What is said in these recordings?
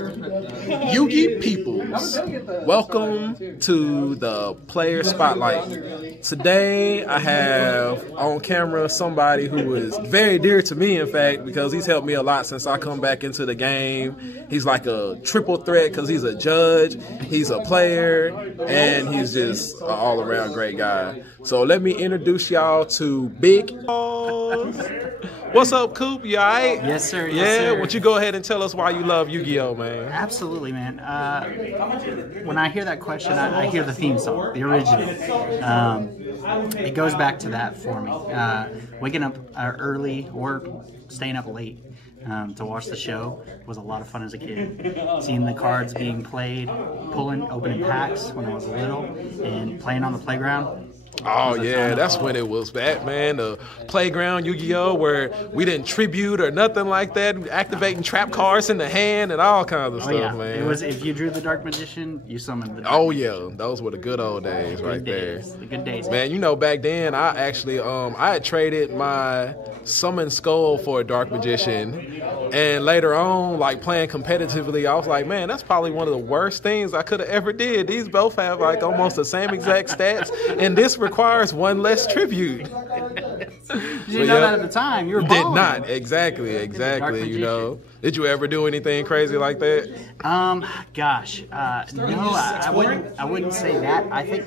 Yugi peoples, welcome to the Player Spotlight. Today I have on camera somebody who is very dear to me, in fact, because he's helped me a lot since I come back into the game. He's like a triple threat because he's a judge, he's a player, and he's just an all-around great guy. So let me introduce y'all to Big. What's up, Coop? You alright? Yes, sir. Yeah, yes, sir. Why don't you go ahead and tell us why you love Yu-Gi-Oh, man? Absolutely, man. When I hear that question, I hear the theme song, the original. It goes back to that for me. Waking up early or staying up late to watch the show was a lot of fun as a kid. Seeing the cards being played, opening packs when I was little, and playing on the playground. Oh yeah, that's when it was that, man. The playground Yu-Gi-Oh, where we didn't tribute or nothing like that, activating trap cards in the hand and all kinds of stuff, man. It was, if you drew the Dark Magician, you summoned the Dark Magician. Those were the good old days right there. The good days. Man, you know, back then I actually I had traded my Summon Skull for a Dark Magician, and later on, like playing competitively, I was like, man, that's probably one of the worst things I could have ever did. These both have like almost the same exact stats, and this requires one less tribute. You know that at the time. You were balling. Did not. Exactly. You know. Did you ever do anything crazy like that? Gosh, no, I wouldn't say that. I think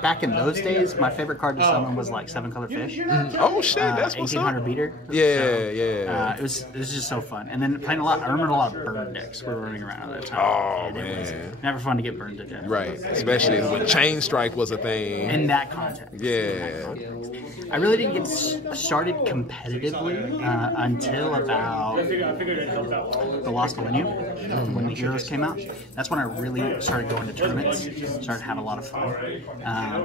back in those days, my favorite card to summon was like 7-color fish. Oh shit, that's what's 1800 beater. Yeah. It was just so fun. And then playing a lot. I remember a lot of burn decks were running around at that time. Oh and man, it was never fun to get burned to death. Right, especially when Chain Strike was a thing. In that context. Yeah. I really didn't get started competitively until about the Lost Millennium, when the Heroes came out. That's when I really started going to tournaments, started having a lot of fun.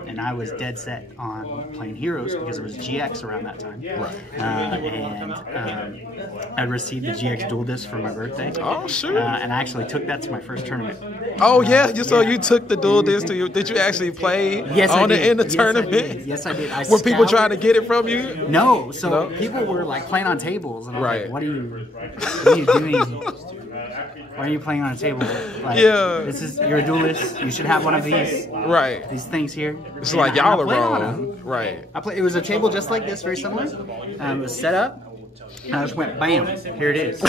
And I was dead set on playing Heroes because it was GX around that time. Right. I received the GX Dual Disc for my birthday. Oh, sure. And I actually took that to my first tournament. Oh, yeah? So you took the Dual Disc to you. Did you actually play on it in the tournament? Yes, I did. Were people trying to get it from you? No. So people were like playing on tables. And I was like, what are you doing? Why are you playing on a table? Like, you're a duelist. You should have one of these. Right. These things here. It's like y'all are wrong. Right. It was a table just like this, very similar. It was set up. And I just went, bam, here it is.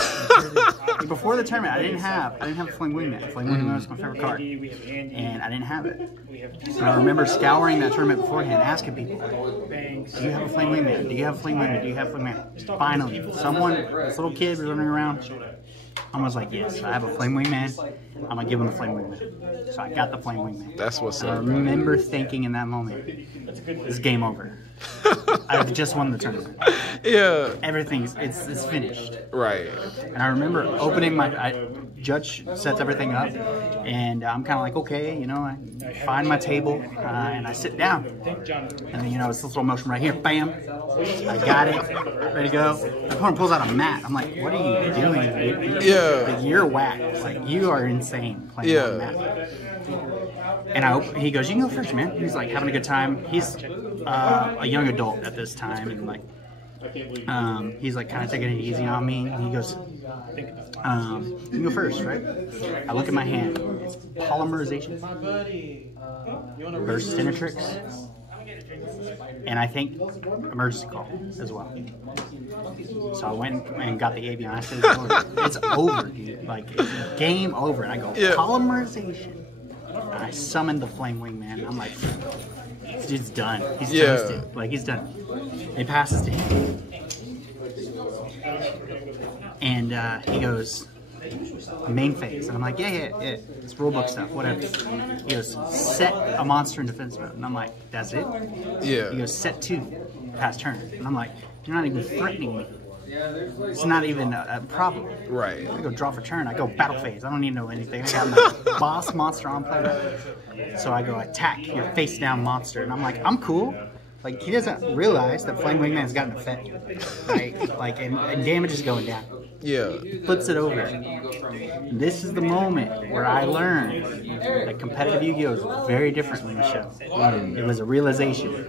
Before the tournament, I didn't have a Fling Wingman. Fling Wingman was my favorite card. And I didn't have it. And I remember scouring that tournament beforehand, asking people, do you have a Fling Wingman? Do you have a Fling Wingman? Do you have a Fling Wingman? Finally, this little kid was running around. I was like, yes, I have a Flame Wingman. I'm going to give him the Flame Wingman. So I got the Flame Wingman. That's what's up. I remember thinking in that moment, it's game over. I've just won the tournament. Yeah. Everything's, it's finished. Right. And I remember opening Judge sets everything up, and I'm kind of like, okay, you know, I find my table, and I sit down. And then, you know, it's this little motion right here, bam. I got it, ready to go. The opponent pulls out a mat. I'm like, what are you doing? Like, you're whacked. Like, you are insane playing on a mat. And he goes, you can go first, man. He's like having a good time. He's a young adult at this time, and like, he's like kind of taking it easy on me. And he goes, you can go first, right? I look at my hand. It's Polymerization versus Stinatrix, and I think Emergency Call as well. So I went and got the Avion. I said, it's over, dude. Like, it's game over. And I go, Polymerization. And I summoned the Flame Wingman. I'm like, this dude's done. He's toasted. Like, he's done. He passes to him. And he goes, main phase. And I'm like, yeah. It's rulebook stuff, whatever. He goes, set a monster in defense mode. And I'm like, that's it? Yeah. He goes, set 2, pass turn. And I'm like, you're not even threatening me. It's not even a problem. Right. I go draw for turn. I go battle phase. I don't need to know anything. I got my boss monster on play. So I go attack your face down monster. And I'm like, I'm cool. Like, he doesn't realize that Flame Wingman's got an effect. Right? Like, and damage is going down. Yeah. Flips it over. This is the moment where I learned that competitive Yu-Gi-Oh! Is very different than the show. It was a realization.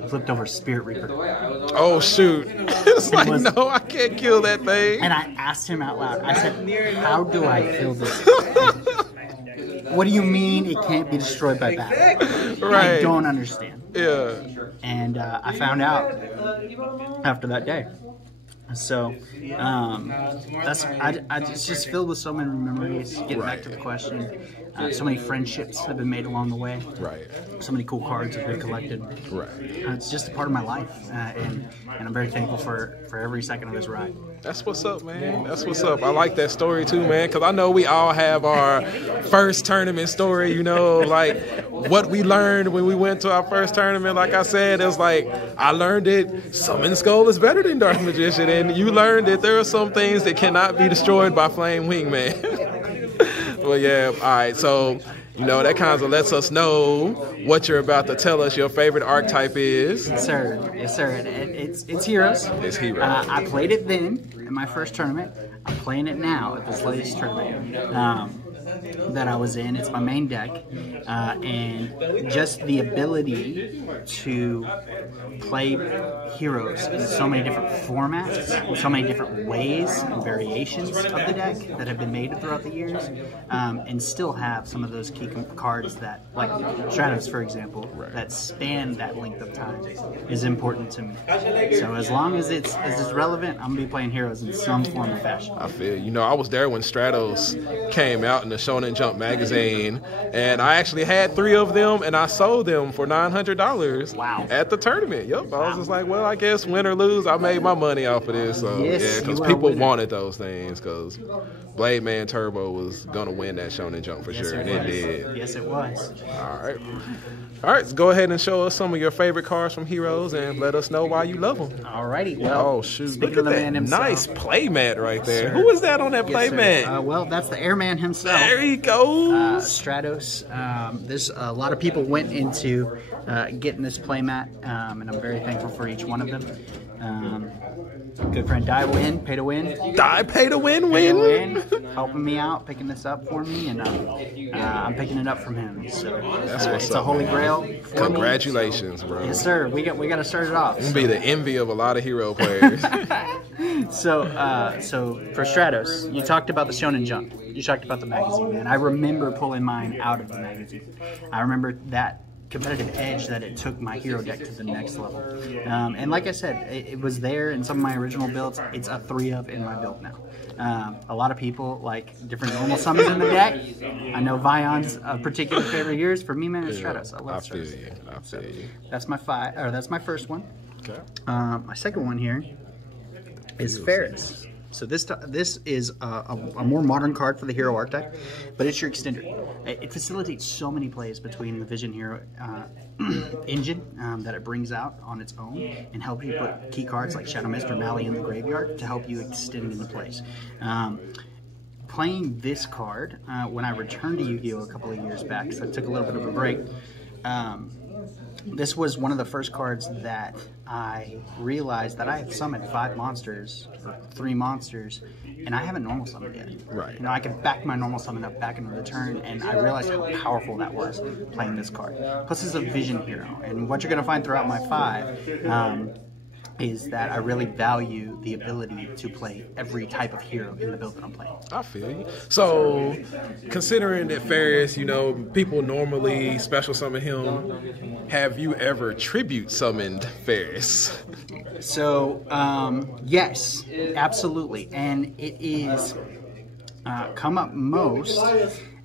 I flipped over Spirit Reaper. Oh, shoot. It's like, no, I can't kill that thing. And I asked him out loud. I said, how do I kill this? What do you mean it can't be destroyed by battle? Right. I don't understand. Yeah. And I found out after that day. So I just filled with so many memories. Getting back to the question, so many friendships have been made along the way. Right. So many cool cards have been collected. Right. It's just a part of my life, and I'm very thankful for every second of this ride. That's what's up, man. That's what's up. I like that story too, man, because I know we all have our first tournament story, you know, like what we learned when we went to our first tournament. Like I said, it was like, I learned it, Summon Skull is better than Dark Magician, and you learned that there are some things that cannot be destroyed by Flame Wingman. Well, yeah, all right, so, you know, that kind of lets us know what you're about to tell us your favorite archetype is. Yes, sir. Yes, sir. It's Heroes. It's Heroes. I played it then in my first tournament. I'm playing it now at this latest tournament that I was in. It's my main deck. And just the ability to play Heroes in so many different formats, in so many different ways and variations of the deck that have been made throughout the years, and still have some of those key cards that, like Stratos, for example, that span that length of time is important to me. So as long as it's relevant, I'm going to be playing Heroes in some form or fashion. I feel, you know, I was there when Stratos came out in the Shonen Jump magazine, and I actually had 3 of them, and I sold them for $900. Wow. At the tournament. Yep. I was just like, well, I guess win or lose, I made my money off of this. So yes, yeah, because people wanted those things, because Blade Man Turbo was gonna win that Shonen Jump for sure, and it did. Yes, it was. All right. All right, so go ahead and show us some of your favorite cards from Heroes and let us know why you love them. Alrighty, well, oh shoot, speaking look at of the that man himself, nice playmat right there. Sir. Who is that on that playmat? Well, that's the Airman himself. There he goes. Stratos. There's a lot of people went into getting this playmat, and I'm very thankful for each one of them. Good friend Die Win, Pay to Win. Die Pay to Win, Pay to win. Helping me out, picking this up for me, and I'm picking it up from him. So that's what's it's up, a holy man. grail. Congratulations, bro. Yes, sir. We got to start it off. You'll be the envy of a lot of Hero players. So for Stratos, you talked about the Shonen Jump. You talked about the magazine, man. I remember pulling mine out of the magazine. I remember that competitive edge that it took my hero deck to the next level. And like I said, it was there in some of my original builds. It's a 3 of in my build now. A lot of people like different normal summons in the deck. I know Vion's a particular favorite of yours. For me, man, it's Stratos. I love Stratos. I feel you. That's my that's my first one. Okay. My second one here is Ferris. So this is a more modern card for the hero archetype, but it's your extender. It facilitates so many plays between the Vision Hero engine that it brings out on its own, and helps you put key cards like Shadow Mist or Mally in the graveyard to help you extend into plays. Playing this card, when I returned to Yu-Gi-Oh! A couple of years back, so I took a little bit of a break, this was one of the first cards that I realized that I had summoned 5 monsters, or 3 monsters, and I haven't normal summoned yet. Right. You know, I could back my normal summon up back into the turn, and I realized how powerful that was playing this card. Plus, it's a Vision Hero, and what you're going to find throughout my 5 is that I really value the ability to play every type of hero in the build that I'm playing. I feel you. So, considering that Ferris, you know, people normally special summon him, have you ever tribute summoned Ferris? So, yes, absolutely. And it is come up most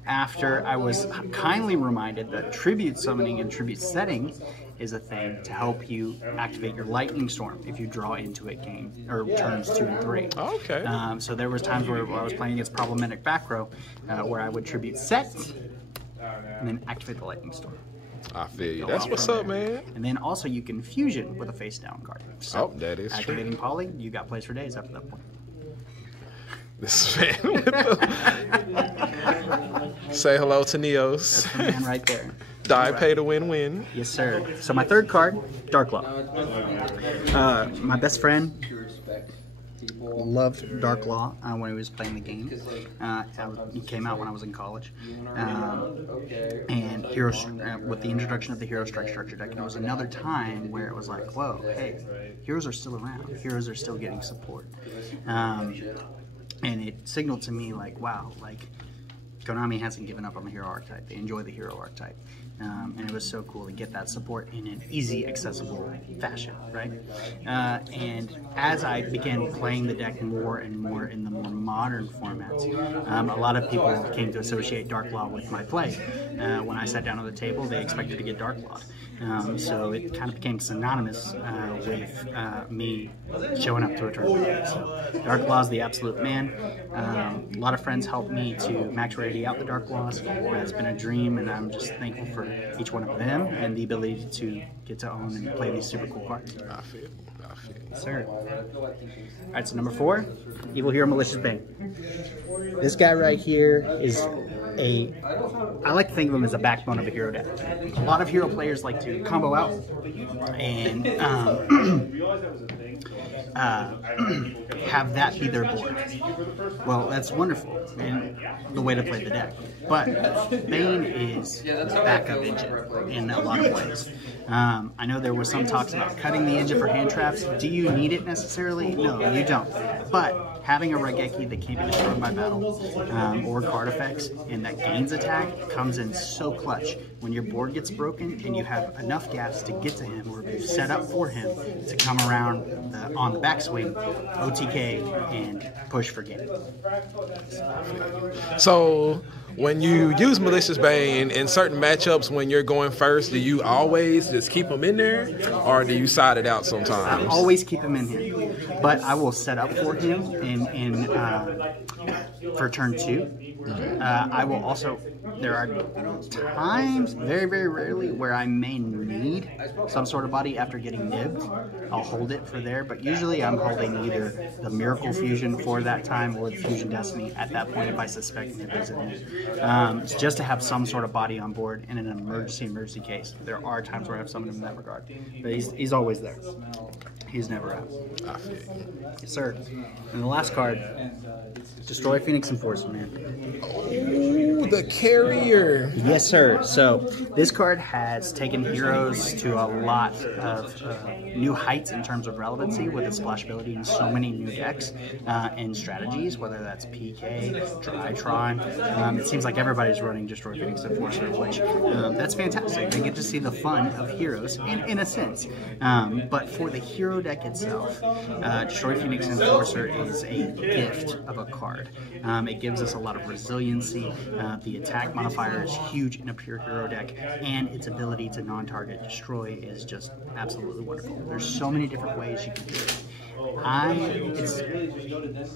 after I was kindly reminded that tribute summoning and tribute setting is a thing to help you activate your Lightning Storm if you draw into it turns 2 and 3. Okay. So there was times where I was playing against problematic back row where I would tribute set and then activate the Lightning Storm. I feel you. That's what's up, man. And then also you can fusion with a face down card. So that is activating true. Poly, you got plays for days after that point. This man with the... Say hello to Neos. That's the man right there. Die Pay to Win. Yes, sir. So my third card, Dark Law. My best friend, Loved Dark Law when he was playing the game. He came out when I was in college. And Heroes, with the introduction of the Hero Strike structure deck, there was another time where it was like, whoa, hey, Heroes are still around. Heroes are still getting support. And it signaled to me like, wow, like Konami hasn't given up on the hero archetype. They enjoy the hero archetype. And it was so cool to get that support in an easy, accessible fashion, right? And as I began playing the deck more and more in the more modern formats, a lot of people came to associate Dark Law with my play. When I sat down at the table, they expected to get Dark Law. So it kind of became synonymous with me showing up to a tournament. So Dark Law is the absolute man. A lot of friends helped me to max rarity out the Dark Laws. It's been a dream, and I'm just thankful for each one of them and the ability to get to own and play these super cool cards. I feel. Sir. Alright, so number 4, Evil Hero Malicious Bane. This guy right here is I like to think of him as a backbone of a hero deck. A lot of hero players like to combo out and have that be their board. Well, that's wonderful and the way to play the deck. But Bane is the backup engine in a lot of ways. I know there was some talks about cutting the engine for hand traps. Do you need it necessarily? No, you don't. But having a Raigeki that can't be destroyed by battle or card effects and that gains attack comes in so clutch when your board gets broken and you have enough gas to get to him or set up for him to come around on the backswing, OTK, and push for game. So when you use Malicious Bane in certain matchups when you're going first, do you always just keep him in there or do you side it out sometimes? I always keep him in here, but I will set up for him for turn 2. I will also, there are times, very, very rarely, where I may need some sort of body after getting nibbed. I'll hold it for there, but usually I'm holding either the Miracle Fusion for that time or the Fusion Destiny at that point if I suspect nib is in it. Just to have some sort of body on board in an emergency case. There are times where I have summoned him in that regard, but he's always there. He's never out. Yes, sir. And the last card, Destroy Phoenix Enforcer, man. Oh, the carrier. Yes, sir. So this card has taken Heroes to a lot of new heights in terms of relevancy with its splashability in so many new decks and strategies, whether that's PK, Drytron. It seems like everybody's running Destroy Phoenix Enforcer, which that's fantastic. They get to see the fun of Heroes in a sense. But for the hero deck itself, Destroy Phoenix Enforcer is a gift of a card. It gives us a lot of resiliency. The attack modifier is huge in a pure hero deck, and its ability to non-target destroy is just absolutely wonderful. There's so many different ways you can do it.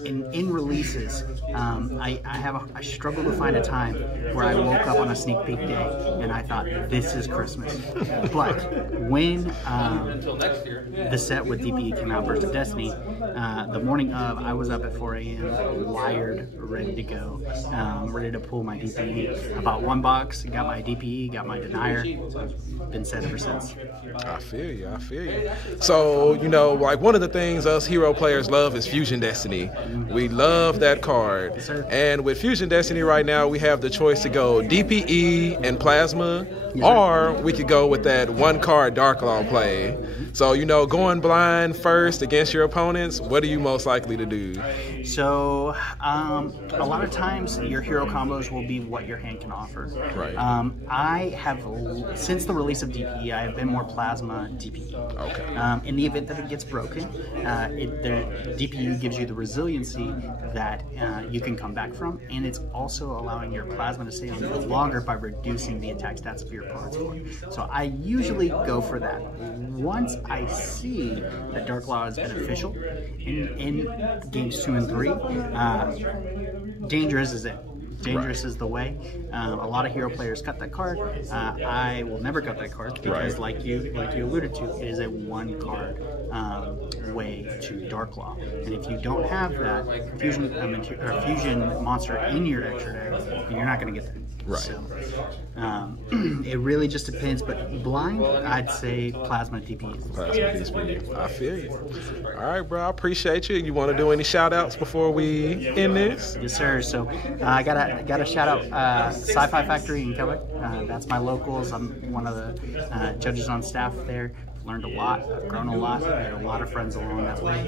In releases, I struggle to find a time where I woke up on a sneak peek day and I thought this is Christmas. But when the set with DPE came out, Burst of Destiny, the morning of, I was up at 4 a.m. wired, ready to go, ready to pull my DPE. I bought one box, got my DPE, got my denier. So it's been set ever since. I feel you. So, you know, like one of the things us hero players love is Fusion Destiny. We love that card. Yes, sir. And with Fusion Destiny right now, we have the choice to go DPE and Plasma, or we could go with that one card Dark Law play. So, you know, going blind first against your opponents, what are you most likely to do? So, a lot of times your hero combos will be what your hand can offer. Right. I have, since the release of DPE, I have been more Plasma DPE. Okay. In the event that it gets broken, the DPE gives you the resiliency that you can come back from, and it's also allowing your Plasma to stay on the field longer by reducing the attack stats of your opponent's board. So I usually go for that. Once I see that Dark Law is beneficial in games 2 and 3, Dangerous is it. Dangerous is the way. A lot of hero players cut that card. I will never cut that card because, like you alluded to, it is a one card way to Darklaw. And if you don't have that fusion monster in your extra deck, you're not going to get that. Right. So, it really just depends, but blind, I'd say Plasma DP. Plasma DP. I feel you. All right, bro. I appreciate you. You want to do any shout outs before we end this? Yes, sir. So I got a shout out Sci-Fi Factory in Keller. That's my locals. I'm one of the judges on staff there. Learned a lot. I've grown a lot. Made a lot of friends along that way.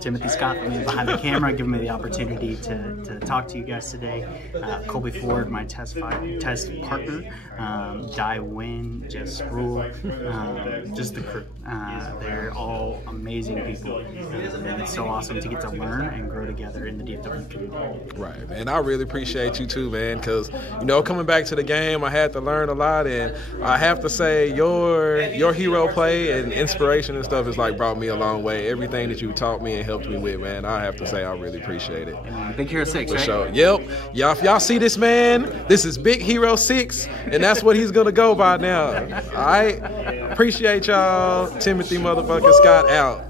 Timothy Scott behind the camera, giving me the opportunity to talk to you guys today. Colby Ford, my test partner. Di Wynn, Jess Spruill, just the crew. They're all amazing people. And it's so awesome to get to learn and grow together in the DFW community. Right, man. I really appreciate you too, man, because, coming back to the game, I had to learn a lot, and I have to say your hero play and inspiration and stuff has brought me a long way. Everything that you taught me and helped me with, man, I have to say I really appreciate it. Big Hero 6, right? Sure. Yep. If y'all see this man, this is Big Hero 6, and that's what he's gonna go by now. All right. Appreciate y'all. Timothy motherfucking Scott out.